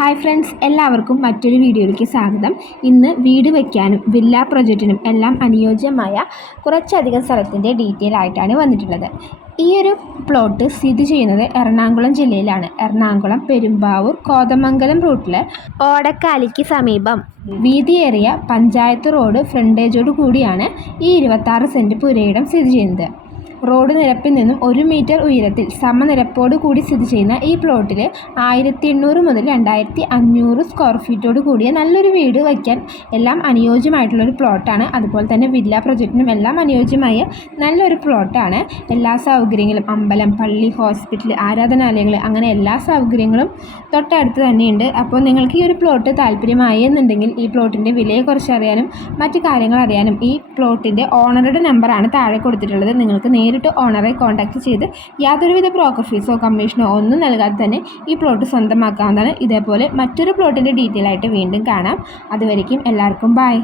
Hi friends എല്ലാവർക്കും മറ്റൊരു വീഡിയോയിലേക്ക് സ്വാഗതം. ഇന്ന് വീട് വയ്ക്കാനും വില്ല പ്രൊജക്റ്റിനും എല്ലാം അനുയോജ്യമായ കുറച്ചധികം സ്ഥലത്തിന്റെ ഡീറ്റെയിൽ ആയിട്ടാണ് വന്നിട്ടുള്ളത്. ഈ ഒരു പ്ലോട്ട് സ്ഥിതി ചെയ്യുന്നത് എറണാകുളം ജില്ലയിലാണ്. എറണാകുളം പെരുമ്പാവൂർ കോതമംഗലം റൂട്ടിൽ ഓടക്കാലിക്ക് സമീപം. വീതിയേറിയ പഞ്ചായത്ത് റോഡ് ഫ്രണ്ടേജോട് കൂടിയാണ് ഈ ഇരുപത്താറ് സെന്റ് പുരയിടം സ്ഥിതി ചെയ്യുന്നത്. റോഡ് നിരപ്പിൽ നിന്നും ഒരു മീറ്റർ ഉയരത്തിൽ സമനിരപ്പോട് കൂടി സ്ഥിതി ചെയ്യുന്ന ഈ പ്ലോട്ടിൽ ആയിരത്തി എണ്ണൂറ് മുതൽ രണ്ടായിരത്തി അഞ്ഞൂറ് സ്ക്വയർ ഫീറ്റോട് കൂടിയ നല്ലൊരു വീട് വയ്ക്കാൻ എല്ലാം അനുയോജ്യമായിട്ടുള്ളൊരു പ്ലോട്ടാണ്. അതുപോലെ തന്നെ വില്ല പ്രൊജക്റ്റിനും എല്ലാം അനുയോജ്യമായ നല്ലൊരു പ്ലോട്ടാണ്. എല്ലാ സൗകര്യങ്ങളും അമ്പലം പള്ളി ഹോസ്പിറ്റൽ ആരാധനാലയങ്ങൾ അങ്ങനെ എല്ലാ സൗകര്യങ്ങളും തൊട്ടടുത്ത് തന്നെയുണ്ട്. അപ്പോൾ നിങ്ങൾക്ക് ഈ ഒരു പ്ലോട്ട് താല്പര്യമായി എന്നുണ്ടെങ്കിൽ ഈ പ്ലോട്ടിന്റെ വിലയെക്കുറിച്ച് അറിയാനും മറ്റു കാര്യങ്ങൾ അറിയാനും ഈ പ്ലോട്ടിന്റെ ഓണറുടെ നമ്പറാണ് താഴെ കൊടുത്തിട്ടുള്ളത്. നിങ്ങൾക്ക് നേരിട്ട് ഓണറെ കോൺടാക്റ്റ് ചെയ്ത് യാതൊരുവിധ ബ്രോക്കർ ഫീസോ കമ്മീഷനോ ഒന്നും നൽകാതെ തന്നെ ഈ പ്ലോട്ട് സ്വന്തമാക്കാവുന്നതാണ്. ഇതേപോലെ മറ്റൊരു പ്ലോട്ടിന്റെ ഡീറ്റെയിൽ ആയിട്ട് വീണ്ടും കാണാം. അതുവരേക്കും എല്ലാവർക്കും ബൈ